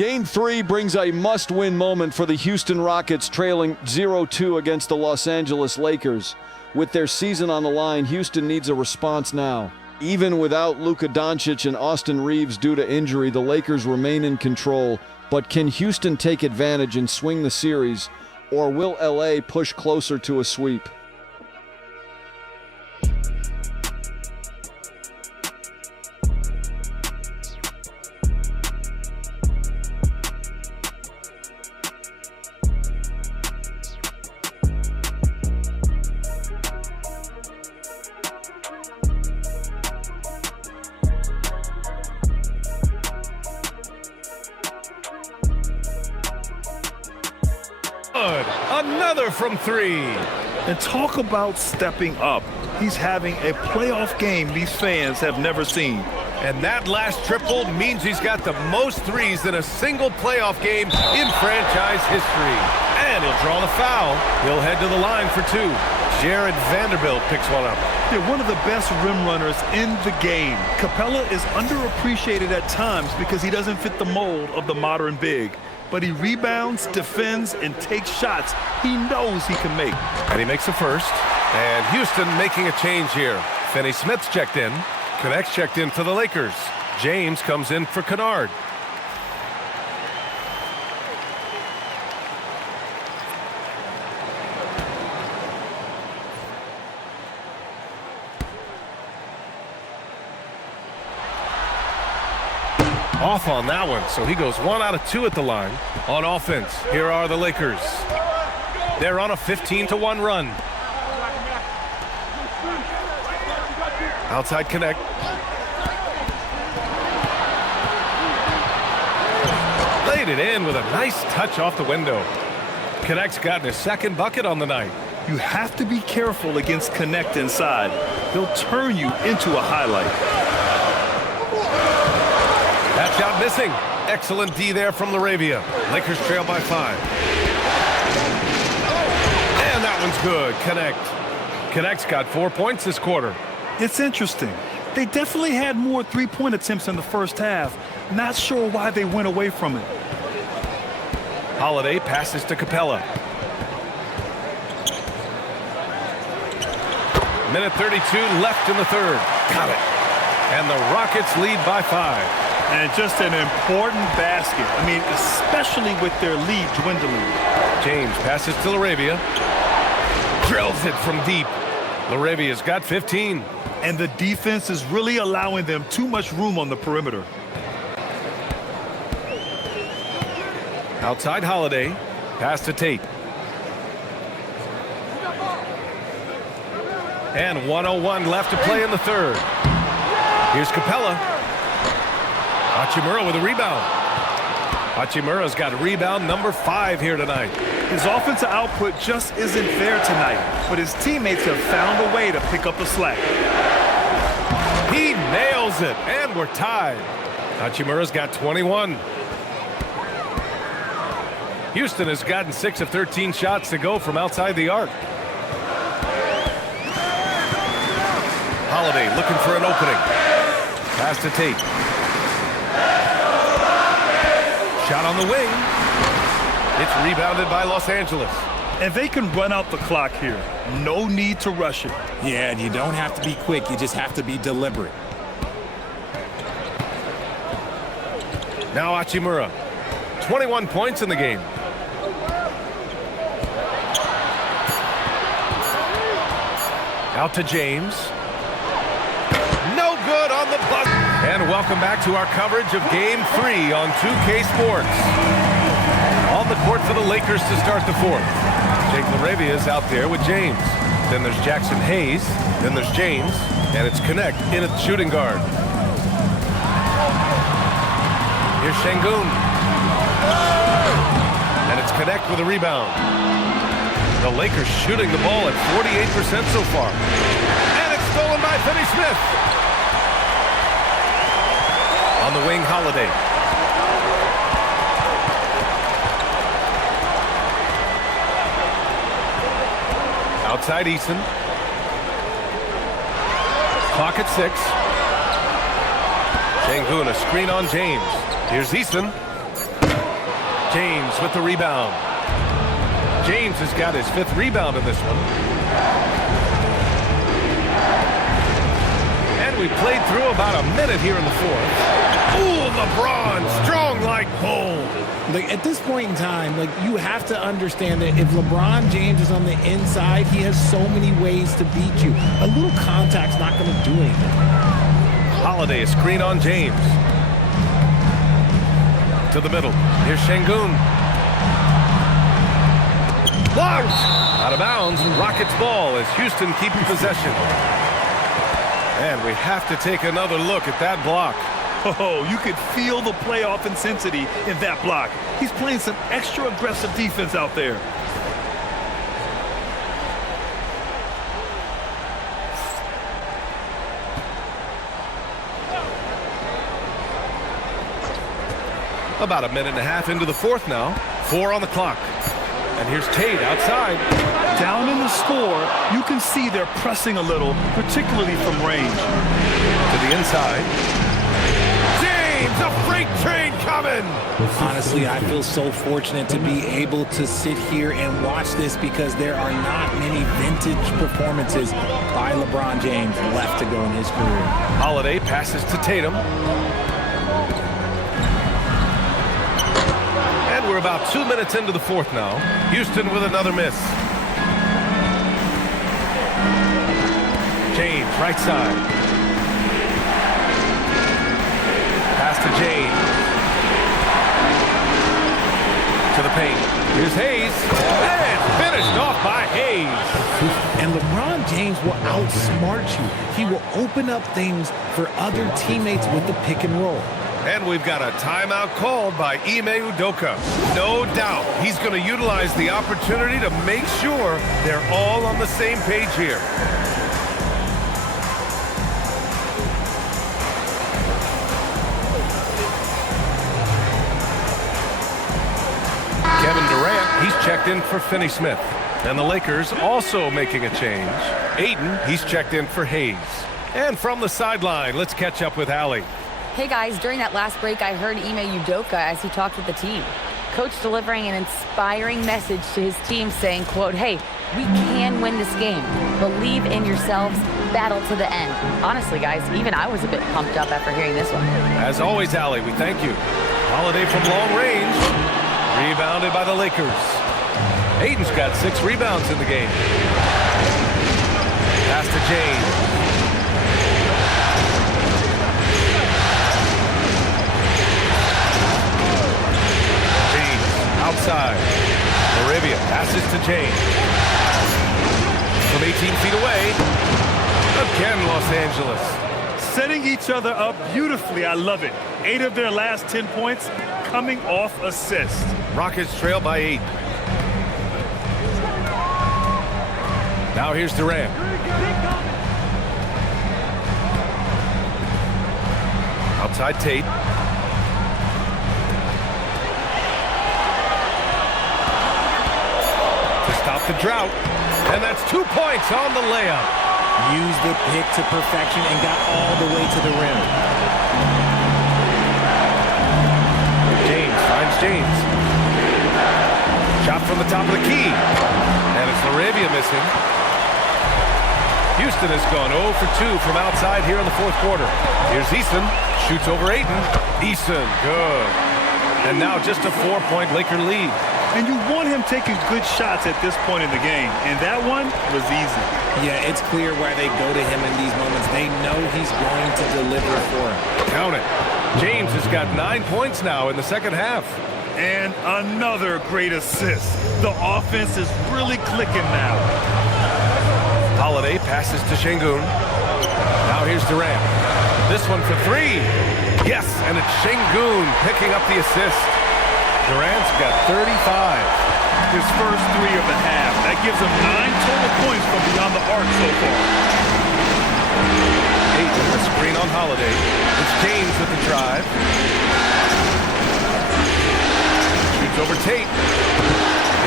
Game 3 brings a must-win moment for the Houston Rockets, trailing 0-2 against the Los Angeles Lakers. With their season on the line, Houston needs a response now. Even without Luka Doncic and Austin Reeves due to injury, the Lakers remain in control. But can Houston take advantage and swing the series, or will LA push closer to a sweep? Another from three. And talk about stepping up. He's having a playoff game these fans have never seen. And that last triple means he's got the most threes in a single playoff game in franchise history. And he'll draw the foul. He'll head to the line for two. Jared Vanderbilt picks one up. They're one of the best rim runners in the game. Capella is underappreciated at times because he doesn't fit the mold of the modern big. But he rebounds, defends, and takes shots he knows he can make. And he makes the first. And Houston making a change here. Finney Smith's checked in. Connect's checked in for the Lakers. James comes in for Kennard. Off on that one, so he goes 1 out of 2 at the line. On offense, here are the Lakers. They're on a 15-1 run. Outside Connect. Laid it in with a nice touch off the window. Connect's gotten his second bucket on the night. You have to be careful against Connect inside. He'll turn you into a highlight. That shot missing. Excellent D there from Laravia. Lakers trail by 5. And that one's good. Connect's got 4 points this quarter. It's interesting. They definitely had more three-point attempts in the first half. Not sure why they went away from it. Holiday passes to Capella. Minute 32 left in the third. Got it. And the Rockets lead by 5. And just an important basket. I mean, especially with their lead dwindling. James passes to Laravia. Drills it from deep. Laravia's got 15. And the defense is really allowing them too much room on the perimeter. Outside Holiday. Pass to Tate. And 1:01 left to play in the third. Here's Capella. Hachimura with a rebound. Hachimura's got rebound number 5 here tonight. His offensive output just isn't there tonight, but his teammates have found a way to pick up the slack. He nails it, and we're tied. Hachimura's got 21. Houston has gotten 6 of 13 shots to go from outside the arc. Holiday looking for an opening. Pass to Tate. Shot on the wing. It's rebounded by Los Angeles. And they can run out the clock here. No need to rush it. Yeah, and you don't have to be quick. You just have to be deliberate. Now Hachimura. 21 points in the game. Out to James. No good on the buzzer. And welcome back to our coverage of Game 3 on 2K Sports. On the court for the Lakers to start the fourth. Jake Laravia is out there with James. Then there's Jackson Hayes. Then there's James. And it's Connect in at shooting guard. Here's Şengün. And it's Connect with a rebound. The Lakers shooting the ball at 48% so far. And it's stolen by Finney Smith. On the wing, Holiday. Outside Eason. Clock at 6. Şengün, a screen on James. Here's Eason. James with the rebound. James has got his 5th rebound in this one. And we played through about a minute here in the 4th. Ooh, LeBron, strong like bull. Like, at this point in time, like, you have to understand that if LeBron James is on the inside, he has so many ways to beat you. A little contact's not going to do anything. Holiday, a screen on James. To the middle. Here's Şengün. Blocked! Out of bounds. Rockets ball as Houston keeping possession. And we have to take another look at that block. Oh, you could feel the playoff intensity in that block. He's playing some extra aggressive defense out there. About a minute and a half into the 4th now. 4 on the clock. And here's Tate outside. Down in the score, you can see they're pressing a little, particularly from range. To the inside. James, a freight train coming! Honestly, I feel so fortunate to be able to sit here and watch this because there are not many vintage performances by LeBron James left to go in his career. Holiday passes to Tatum. And we're about 2 minutes into the 4th now. Houston with another miss. James, right side. Pass to James. To the paint. Here's Hayes. And finished off by Hayes. And LeBron James will outsmart you. He will open up things for other teammates with the pick and roll. And we've got a timeout called by Ime Udoka. No doubt he's going to utilize the opportunity to make sure they're all on the same page here. Kevin Durant, he's checked in for Finney-Smith. And the Lakers also making a change. Ayton, he's checked in for Hayes. And from the sideline, let's catch up with Allie. Hey guys, during that last break, I heard Ime Udoka as he talked with the team. Coach delivering an inspiring message to his team saying, quote, hey, we can win this game. Believe in yourselves, battle to the end. Honestly, guys, even I was a bit pumped up after hearing this one. As always, Allie, we thank you. Holiday from long range. Rebounded by the Lakers. Ayton's got 6 rebounds in the game. Pass to James. Outside. Arabia passes to James. From 18 feet away. Again, Los Angeles. Setting each other up beautifully. I love it. 8 of their last 10 points coming off assists. Rockets trail by 8. Now here's Durant. Outside Tate. Stop the drought, and that's 2 points on the layup. Used the pick to perfection and got all the way to the rim. James finds James. Shot from the top of the key, and it's Arabia missing. Houston has gone 0 for 2 from outside here in the 4th quarter. Here's Easton, shoots over Ayton. Easton, good. And now just a 4-point Laker lead. And you want him taking good shots at this point in the game. And that one was easy. Yeah, it's clear why they go to him in these moments. They know he's going to deliver for him. Count it. James has got 9 points now in the second half. And another great assist. The offense is really clicking now. Holiday passes to Şengün. Now here's Durant. This one for 3. Yes, and it's Şengün picking up the assist. Durant's got 35. His first 3 of the half. That gives him 9 total points from beyond the arc so far. 8 with the screen on Holiday. It's James with the drive. Shoots over Tate.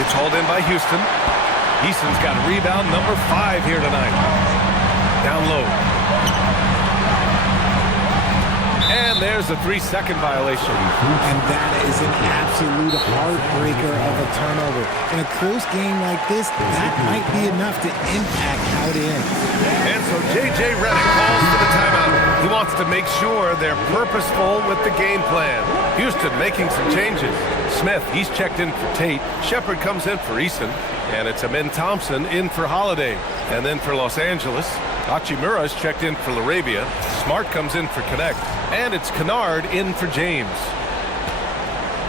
It's hauled in by Houston. Easton's got rebound number 5 here tonight. Down low. And there's a 3-second violation. And that is an absolute heartbreaker of a turnover. In a close game like this, that might be enough to impact how it ends. And so J.J. Redick calls for the timeout. He wants to make sure they're purposeful with the game plan. Houston making some changes. Smith, he's checked in for Tate. Shepard comes in for Eason. And it's Amin Thompson in for Holiday. And then for Los Angeles, Hachimura's checked in for LaRavia. Smart comes in for Connect. And it's Kennard in for James.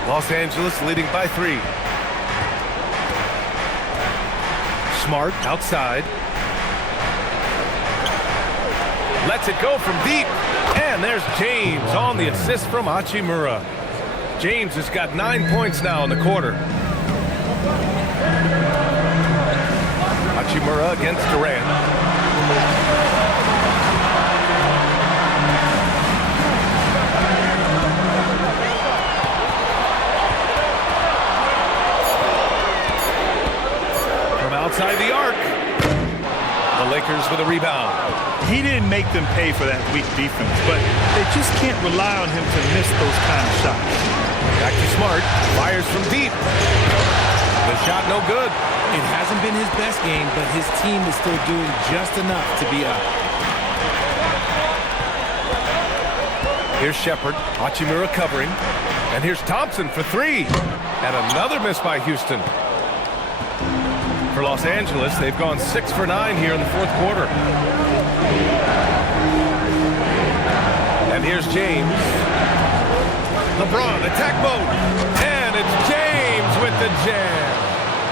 Los Angeles leading by 3. Smart outside. Lets it go from deep. And there's James on the assist from Hachimura. James has got 9 points now in the quarter. Hachimura against Durant. From outside the arc. The Lakers with a rebound. He didn't make them pay for that weak defense, but they just can't rely on him to miss those kind of shots. Back to Smart. Fires from deep. The shot no good. It hasn't been his best game, but his team is still doing just enough to be up. Here's Shepard. Hachimura covering. And here's Thompson for 3. And another miss by Houston. For Los Angeles, they've gone 6 for 9 here in the fourth quarter. And here's James. LeBron, attack mode. And it's James with the jam.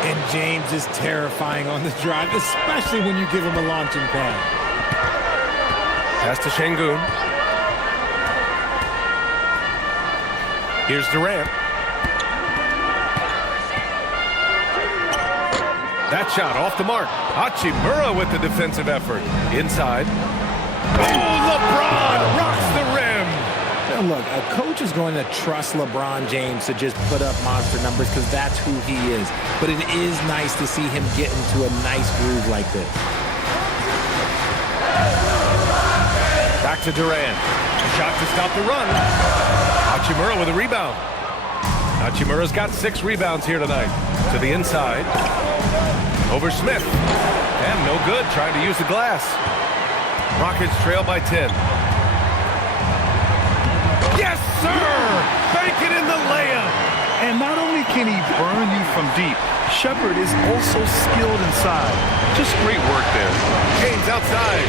And James is terrifying on the drive, especially when you give him a launching pad. Pass to Şengün. Here's Durant. That shot off the mark. Hachimura with the defensive effort. Inside. Oh, LeBron rocks the rim. Now look, a coach is going to trust LeBron James to just put up monster numbers because that's who he is. But it is nice to see him get into a nice groove like this. Back to Durant. A shot to stop the run. Hachimura with a rebound. Hachimura's got 6 rebounds here tonight. To the inside. Over Smith. And no good, trying to use the glass. Rockets trail by 10. Yes, sir! Bank it in the layup. And not only can he burn you from deep, Shepard is also skilled inside. Just great work there. James outside.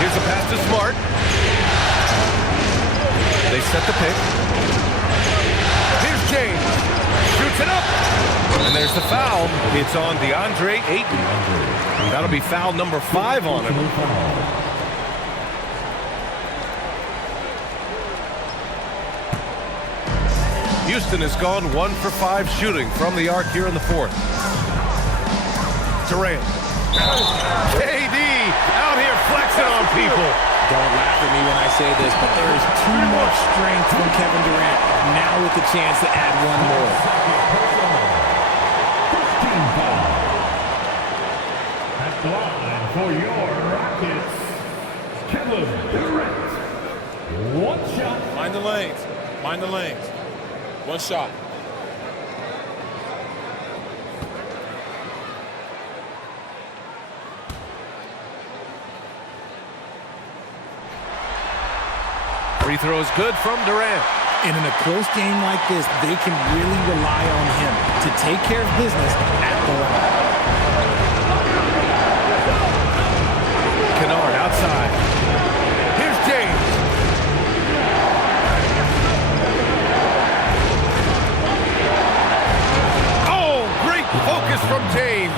Here's a pass to Smart. They set the pick. Here's James. Shoots it up. And there's the foul. It's on DeAndre Ayton. That'll be foul number 5 on him. Houston has gone 1 for 5 shooting from the arc here in the fourth. Durant. KD out here flexing on people. Don't laugh at me when I say this, but there is too much strength from Kevin Durant. Now with the chance to add one more. At the line for your Rockets, Kevin Durant. 1 shot. Mind the lanes. Mind the lanes. 1 shot. Free throw is good from Durant. And in a close game like this, they can really rely on him to take care of business at the line. Kennard outside. Here's James. Oh, great focus from James.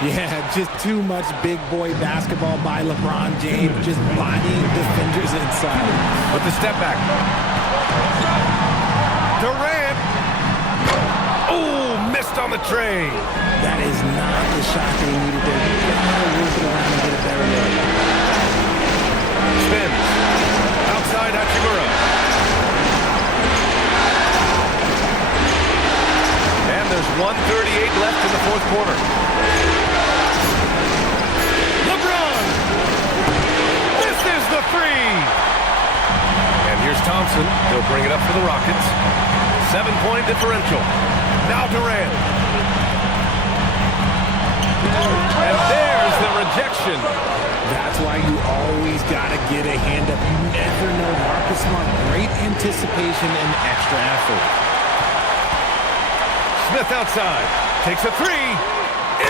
Yeah, just too much big boy basketball by LeBron James, just bodying defenders inside. With the step back. Durant. Oh, missed on the tray. That is not the shot they needed there. You gotta work it around and get a better look. Spins. Outside Hachimura. And there's 1:38 left in the fourth quarter. LeBron! This is the 3! Here's Thompson. He'll bring it up for the Rockets. 7-point differential. Now Durant. And there's the rejection. That's why you always got to get a hand up. You never know. Marcus Smart, great anticipation and extra effort. Smith outside. Takes a three.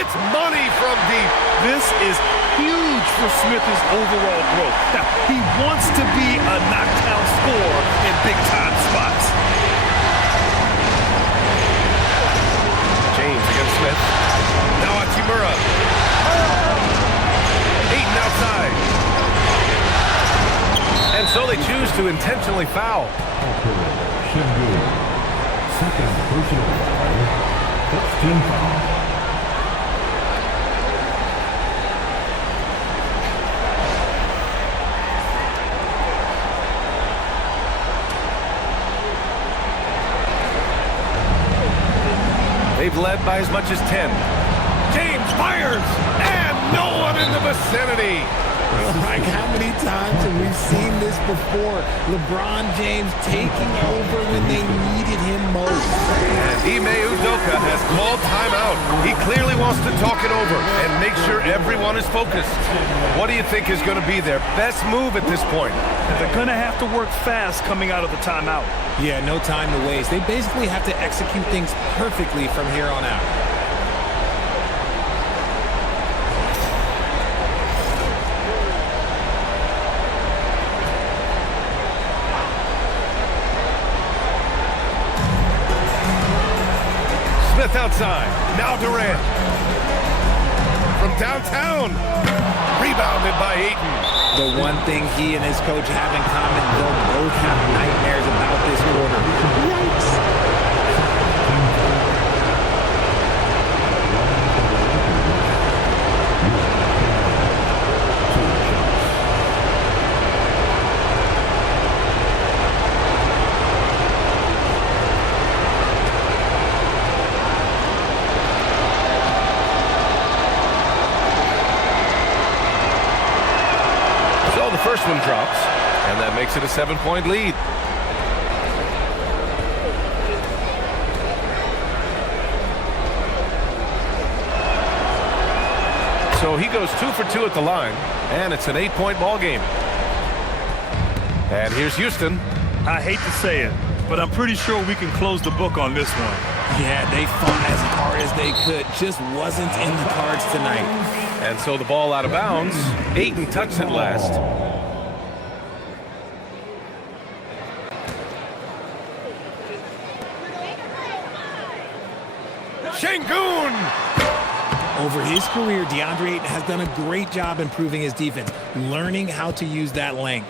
It's money from deep. This is huge for Smith's overall growth. Now, he wants to be a knockdown scorer in big-time spots. James against Smith. Now Hachimura. Ayton outside. And so they choose to intentionally foul. Second personal foul. First team foul. They've led by as much as 10. James fires, and no one in the vicinity. Like, how many times have we seen this before? LeBron James taking over when they needed him most. And Ime Udoka has called timeout. He clearly wants to talk it over and make sure everyone is focused. What do you think is going to be their best move at this point? They're going to have to work fast coming out of the timeout. Yeah, no time to waste. They basically have to execute things perfectly from here on out. Smith outside. Now Durant. From downtown. Rebounded by Ayton. The one thing he and his coach have in common, they'll both have nightmares about this quarter. Yikes. So the first one drops, and that makes it a 7-point lead. So he goes 2 for 2 at the line, and it's an 8-point ball game. And here's Houston. I hate to say it, but I'm pretty sure we can close the book on this one. Yeah, they fought as hard as they could. Just wasn't in the cards tonight. And so the ball out of bounds. Ayton touched it last. Şengün! Over his career, DeAndre Ayton has done a great job improving his defense, learning how to use that length.